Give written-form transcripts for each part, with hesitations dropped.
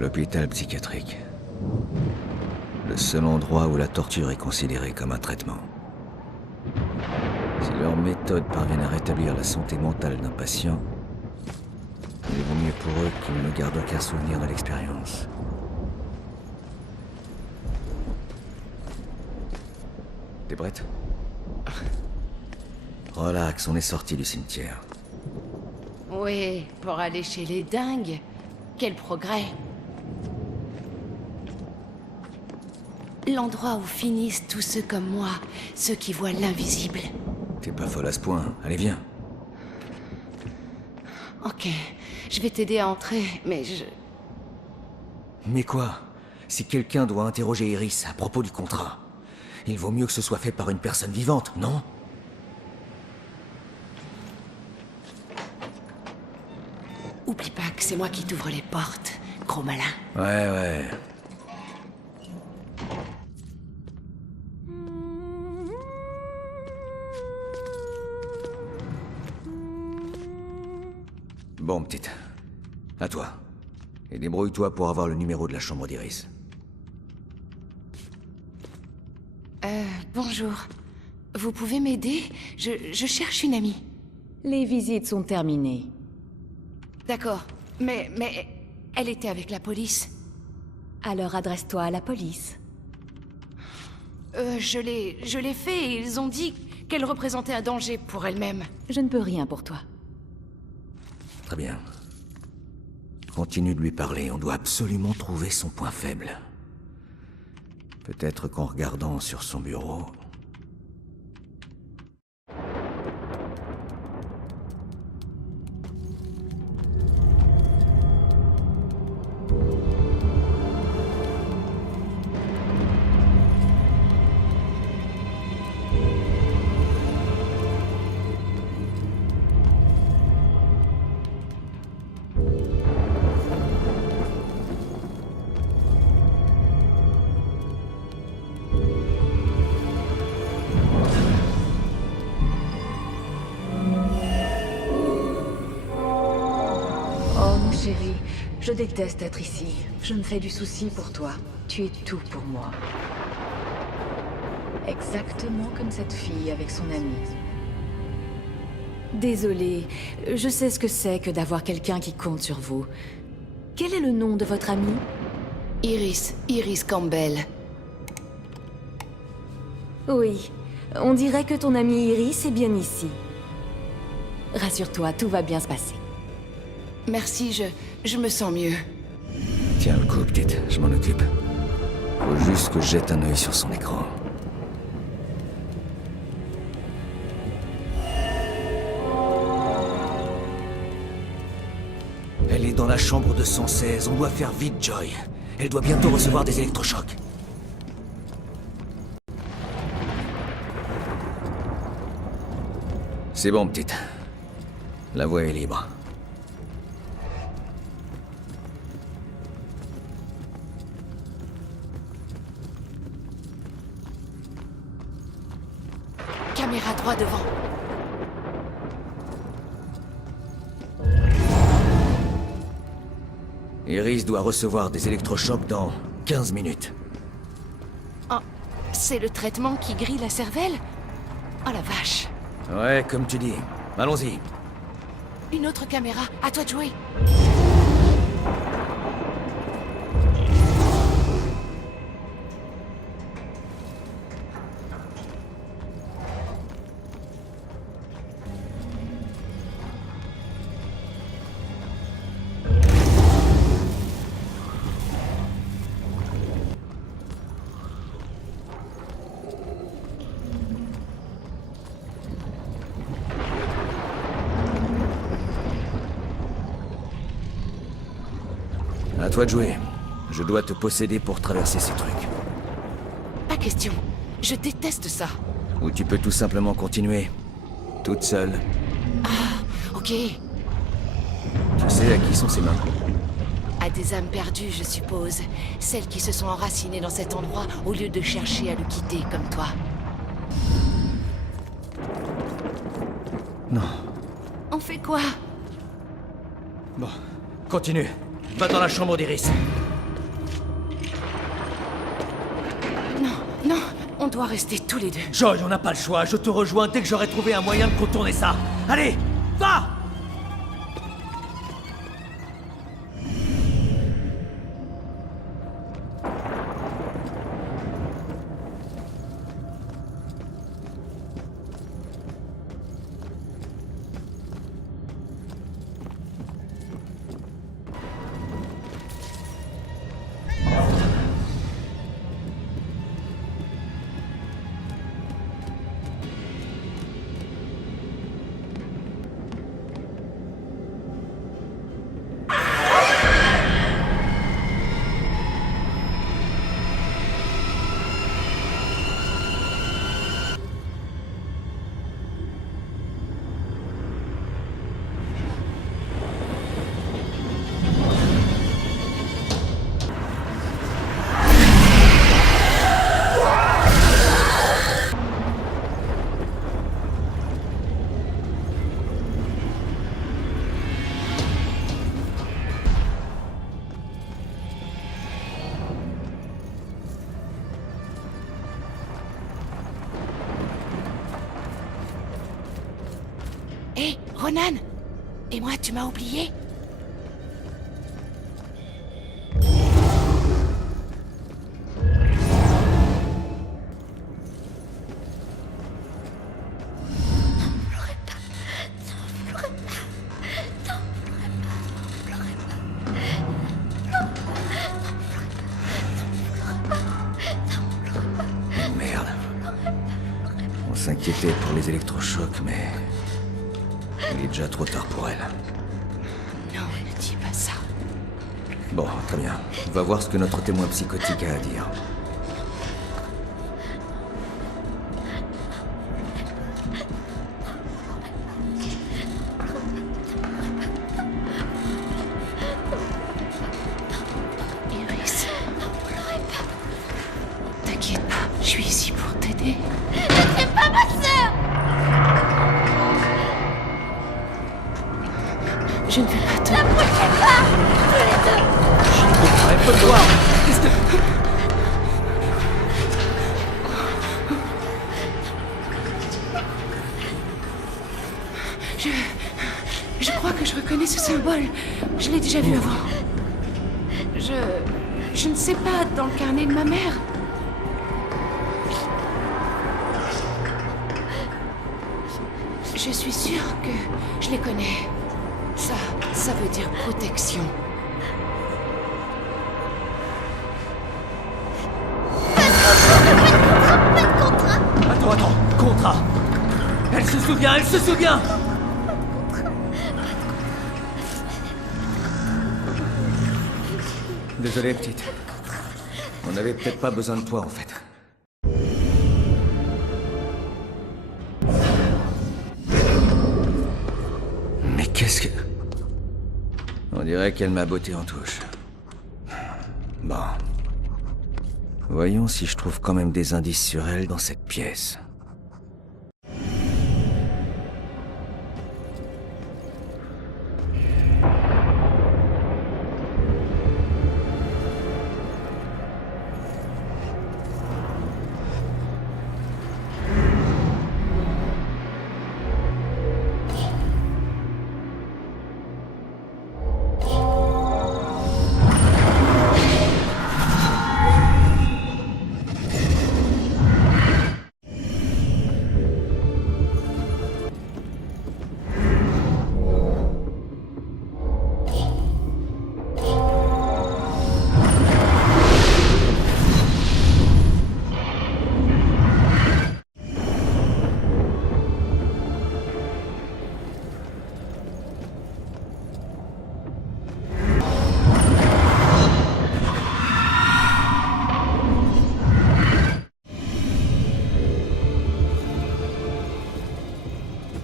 L'hôpital psychiatrique. Le seul endroit où la torture est considérée comme un traitement. Si leur méthode parvient à rétablir la santé mentale d'un patient, il vaut mieux pour eux qu'ils ne gardent aucun souvenir de l'expérience. T'es prête? Relax, on est sorti du cimetière. Oui, pour aller chez les dingues. Quel progrès. L'endroit où finissent tous ceux comme moi, ceux qui voient l'invisible. T'es pas folle à ce point, allez viens. Ok, je vais t'aider à entrer, mais Mais quoi? Si quelqu'un doit interroger Iris à propos du contrat, il vaut mieux que ce soit fait par une personne vivante, non? Oublie pas que c'est moi qui t'ouvre les portes, gros malin. Ouais. Bon, petite. À toi. Et débrouille-toi pour avoir le numéro de la chambre d'Iris. Bonjour. Vous pouvez m'aider? Je cherche une amie. Les visites sont terminées. D'accord, mais elle était avec la police. Alors adresse-toi à la police. Je l'ai fait et ils ont dit qu'elle représentait un danger pour elle-même. Je ne peux rien pour toi. Très bien. Continue de lui parler, on doit absolument trouver son point faible. Peut-être qu'en regardant sur son bureau... Oh mon chéri, je déteste être ici. Je me fais du souci pour toi. Tu es tout pour moi. Exactement comme cette fille avec son ami. Désolée, je sais ce que c'est que d'avoir quelqu'un qui compte sur vous. Quel est le nom de votre ami? Iris Campbell. Oui, on dirait que ton ami Iris est bien ici. Rassure-toi, tout va bien se passer. Merci, je me sens mieux. Tiens le coup, petite, je m'en occupe. Faut juste que je jette un œil sur son écran. Elle est dans la chambre 216, on doit faire vite, Joy. Elle doit bientôt recevoir des électrochocs. C'est bon, petite. La voie est libre. Caméra droit devant. Iris doit recevoir des électrochocs dans 15 minutes. Oh, c'est le traitement qui grille la cervelle? Oh la vache. Ouais, comme tu dis. Allons-y. Une autre caméra, à toi de jouer. À toi de jouer. Je dois te posséder pour traverser ces trucs. Pas question. Je déteste ça. Ou tu peux tout simplement continuer. Toute seule. Ok. Tu sais à qui sont ses mains? À des âmes perdues, je suppose. Celles qui se sont enracinées dans cet endroit au lieu de chercher à le quitter comme toi. Non. On fait quoi? Bon, continue. Va dans la chambre d'Iris. Non, on doit rester tous les deux. Joy, on n'a pas le choix. Je te rejoins dès que j'aurai trouvé un moyen de contourner ça. Allez, va! Hé, Ronan! Et moi, tu m'as oublié? Merde. On s'inquiétait pour les électrochocs, mais... il est déjà trop tard pour elle. Non, ne dis pas ça. Bon, très bien. On va voir ce que notre témoin psychotique a à dire. Iris. T'inquiète pas, je suis ici pour t'aider. C'est pas ma sœur! Je ne vais pas te... N'approchez pas! Tous les deux! Arrête de voir. Qu'est-ce que... Je crois que je reconnais ce symbole. Je l'ai déjà vu avant. Je ne sais pas, dans le carnet de ma mère. Je suis sûre que je les connais. Ça veut dire protection. Attends, contrat. Elle se souvient. Désolé, petite. On n'avait peut-être pas besoin de toi, en fait. Mais qu'est-ce que... On dirait qu'elle m'a botté en touche. Bon. Voyons si je trouve quand même des indices sur elle dans cette pièce.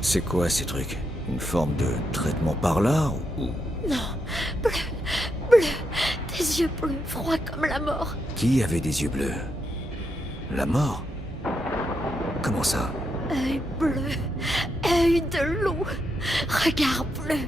C'est quoi ces trucs? Une forme de traitement par l'art ou... Non, bleu, bleu, des yeux bleus, froids comme la mort. Qui avait des yeux bleus? La mort? Comment ça? Œil bleu, œil de loup, regard bleu.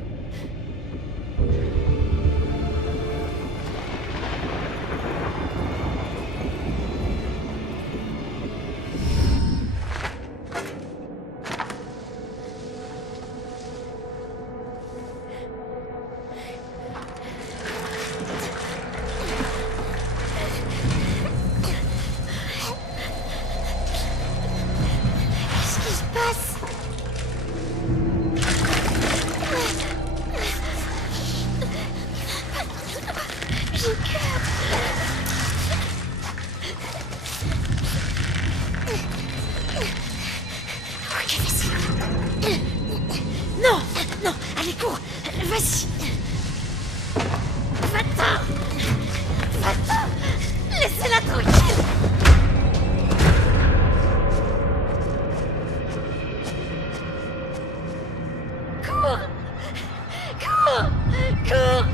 Allez, cours. Vas-y. Va-t'en. Va-t'en. Laissez-la tranquille. Cours. Cours. Cours.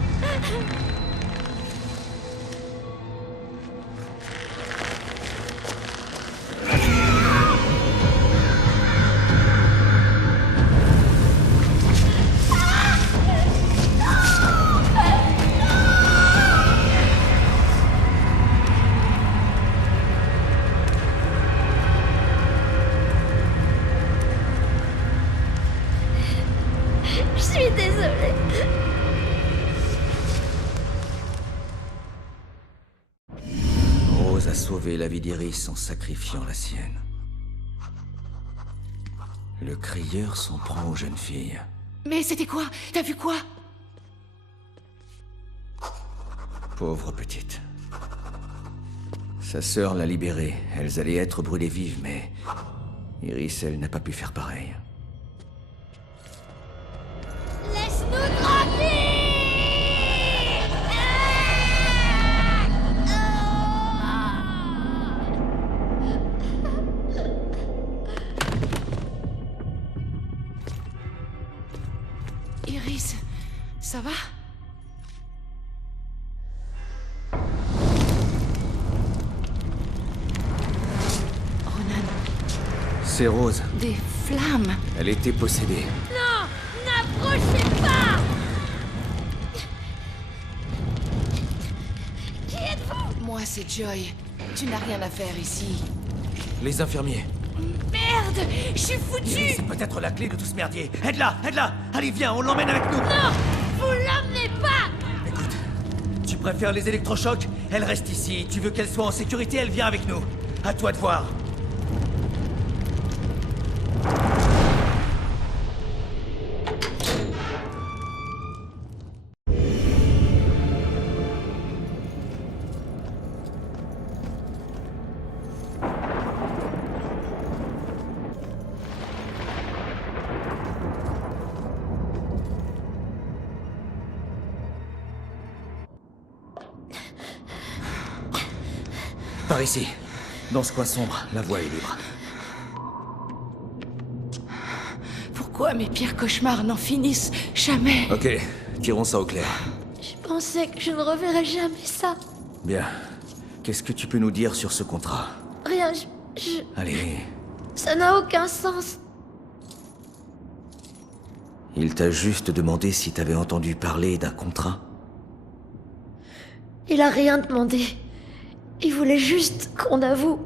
Je suis désolée. Rose a sauvé la vie d'Iris en sacrifiant la sienne. Le crieur s'en prend aux jeunes filles. Mais c'était quoi? T'as vu quoi? Pauvre petite. Sa sœur l'a libérée. Elles allaient être brûlées vives, mais... Iris, elle, n'a pas pu faire pareil. Laisse-nous tranquilles. Iris, ça va? Ronan, C'est Rose. des flammes. Elle était possédée. Non, n'approchez pas. Qui êtes-vous? Moi, c'est Joy. Tu n'as rien à faire ici. Les infirmiers. Merde! Je suis Iris, foutu! c'est peut-être la clé de tout ce merdier. Aide-la, aide-la. Allez, viens, on l'emmène avec nous. Non, vous l'emmenez pas. Écoute, tu préfères les électrochocs? Elle reste ici. Tu veux qu'elle soit en sécurité? Elle vient avec nous. À toi de voir. Par ici. Dans ce coin sombre, la voie est libre. Pourquoi mes pires cauchemars n'en finissent jamais? Ok, tirons ça au clair. Je pensais que je ne reverrais jamais ça. Bien. Qu'est-ce que tu peux nous dire sur ce contrat? Rien, Allez. ça n'a aucun sens. Il t'a juste demandé si t'avais entendu parler d'un contrat? Il a rien demandé. Il voulait juste qu'on avoue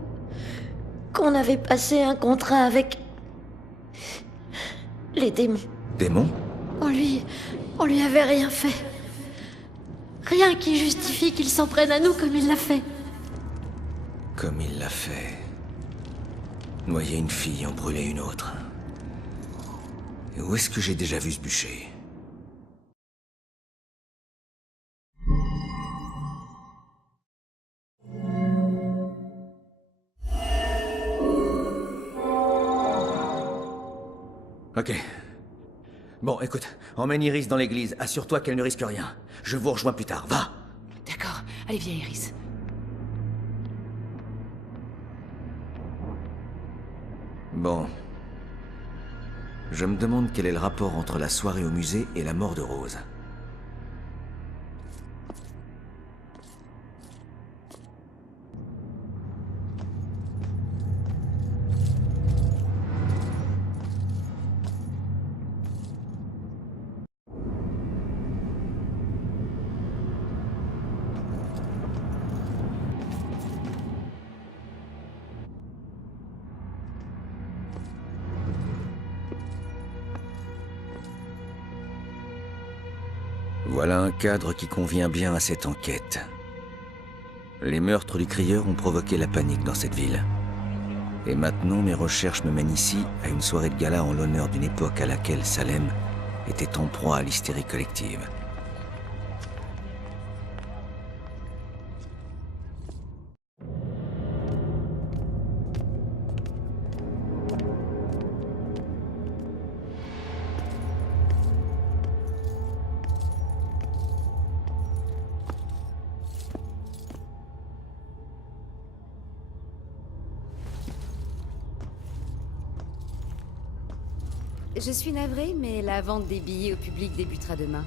qu'on avait passé un contrat avec les démons. Démon? On lui avait rien fait. Rien qui justifie qu'il s'en prenne à nous comme il l'a fait. Comme il l'a fait. Noyer une fille, en brûler une autre. Et où est-ce que j'ai déjà vu ce bûcher? Ok. Bon, écoute, emmène Iris dans l'église. Assure-toi qu'elle ne risque rien. Je vous rejoins plus tard. Va! D'accord. Allez, viens, Iris. Bon. Je me demande quel est le rapport entre la soirée au musée et la mort de Rose. Voilà un cadre qui convient bien à cette enquête. Les meurtres du crieur ont provoqué la panique dans cette ville. Et maintenant, mes recherches me mènent ici, à une soirée de gala en l'honneur d'une époque à laquelle Salem était en proie à l'hystérie collective. Je suis navrée, mais la vente des billets au public débutera demain.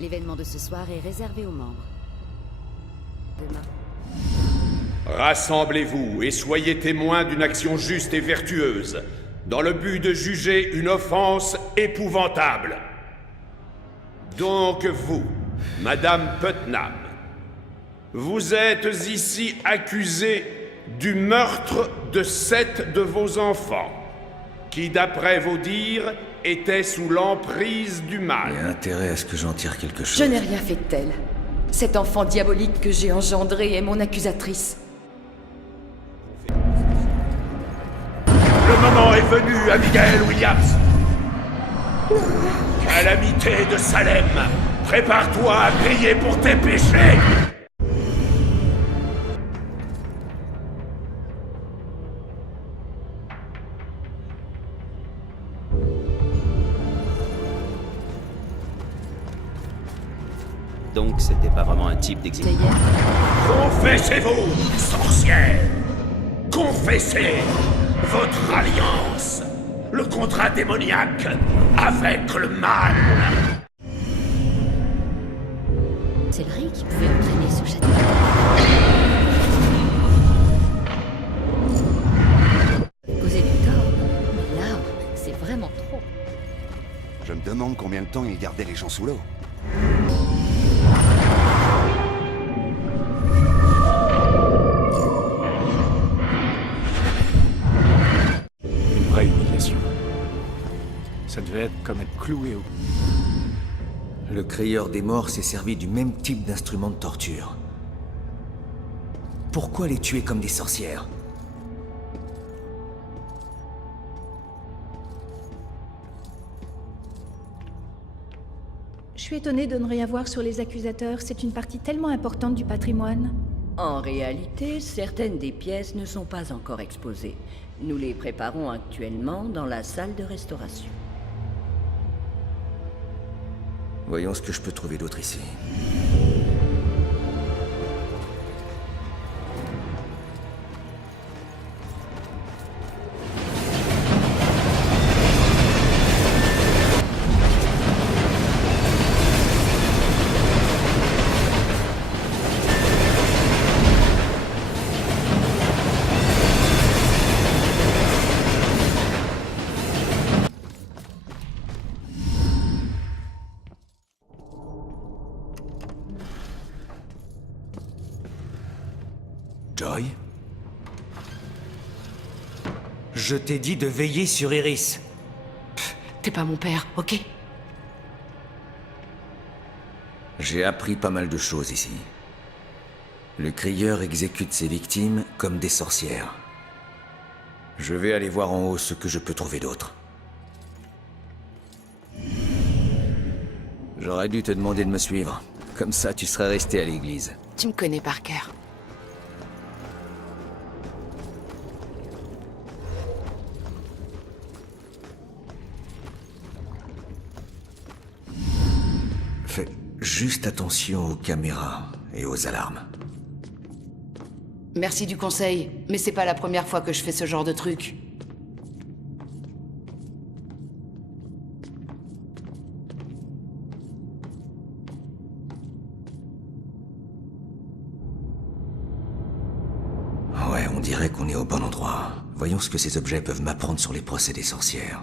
L'événement de ce soir est réservé aux membres. Demain. Rassemblez-vous et soyez témoins d'une action juste et vertueuse, dans le but de juger une offense épouvantable. Donc vous, Madame Putnam, vous êtes ici accusée du meurtre de 7 de vos enfants, qui, d'après vos dires, étaient sous l'emprise du Il y a mal. intérêt à ce que j'en tire quelque chose. Je n'ai rien fait de tel. Cet enfant diabolique que j'ai engendré est mon accusatrice. Le moment est venu, Abigail Williams. Calamité de Salem, prépare-toi à payer pour tes péchés. Donc c'était pas vraiment un type d'exécution. Confessez-vous, sorcière. Confessez votre alliance. Le contrat démoniaque avec le mal. C'est Larry qui pouvait entraîner ce château. Causer du tort, mais là, c'est vraiment trop. Je me demande combien de temps il gardait les gens sous l'eau. Une vraie humiliation. Ça devait être comme être cloué au... Le crieur des morts s'est servi du même type d'instrument de torture. Pourquoi les tuer comme des sorcières? Je suis étonnée de ne rien voir sur les accusateurs. C'est une partie tellement importante du patrimoine. En réalité, certaines des pièces ne sont pas encore exposées. Nous les préparons actuellement dans la salle de restauration. Voyons ce que je peux trouver d'autre ici. Joy? Je t'ai dit de veiller sur Iris. T'es pas mon père, ok? J'ai appris pas mal de choses ici. Le crieur exécute ses victimes comme des sorcières. Je vais aller voir en haut ce que je peux trouver d'autre. J'aurais dû te demander de me suivre. Comme ça, tu serais resté à l'église. Tu me connais par cœur. Fais juste attention aux caméras et aux alarmes. Merci du conseil, mais c'est pas la première fois que je fais ce genre de truc. Ouais, on dirait qu'on est au bon endroit. Voyons ce que ces objets peuvent m'apprendre sur les procès des sorcières.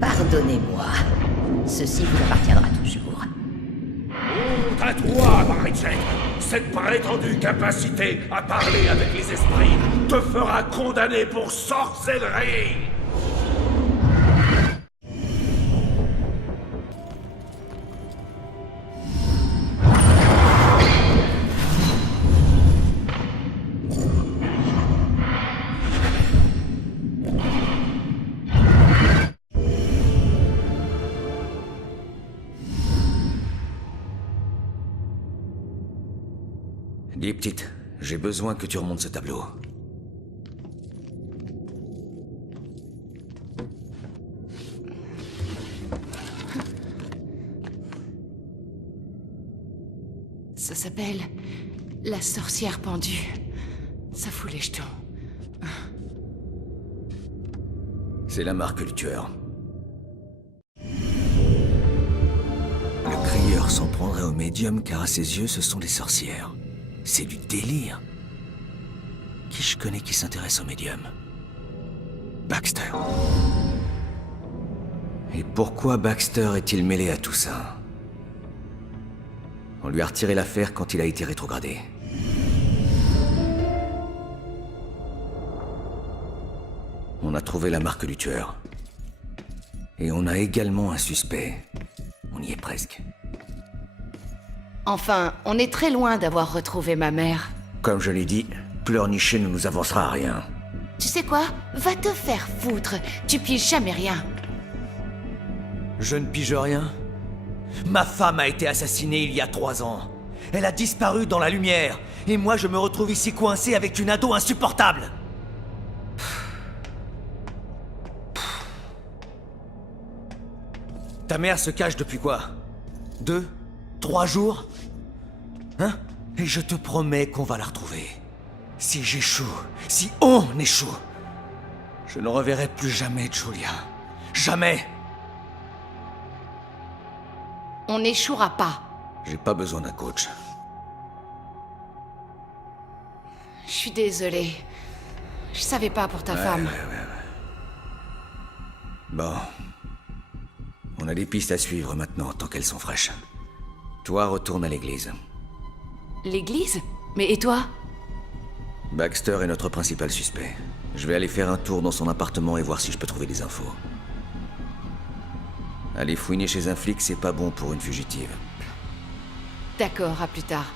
Pardonnez-moi. Ceci vous appartiendra toujours. Honte à toi, Bridget. Cette prétendue capacité à parler avec les esprits te fera condamner pour sorcellerie. Dis, petite, j'ai besoin que tu remontes ce tableau. Ça s'appelle... la sorcière pendue. Ça fout les jetons. C'est la marque du tueur. Le crieur s'en prendrait au médium car à ses yeux, ce sont des sorcières. C'est du délire. Qui je connais qui s'intéresse au médium? Baxter. Et pourquoi Baxter est-il mêlé à tout ça? On lui a retiré l'affaire quand il a été rétrogradé. On a trouvé la marque du tueur. Et on a également un suspect. On y est presque. Enfin, on est très loin d'avoir retrouvé ma mère. Comme je l'ai dit, pleurnicher ne nous avancera à rien. Tu sais quoi? Va te faire foutre. Tu piges jamais rien. Je ne pige rien. Ma femme a été assassinée il y a 3 ans. Elle a disparu dans la lumière. Et moi, je me retrouve ici coincé avec une ado insupportable. Ta mère se cache depuis quoi? 2, 3 jours? Hein? Et je te promets qu'on va la retrouver. Si j'échoue, si on échoue, je ne reverrai plus jamais Julia. Jamais! On n'échouera pas. J'ai pas besoin d'un coach. Je suis désolée. Je savais pas pour ta femme. Bon. On a des pistes à suivre maintenant, tant qu'elles sont fraîches. Toi, retourne à l'église. L'église? Mais et toi? Baxter est notre principal suspect. Je vais aller faire un tour dans son appartement et voir si je peux trouver des infos. Aller fouiner chez un flic, c'est pas bon pour une fugitive. D'accord, à plus tard.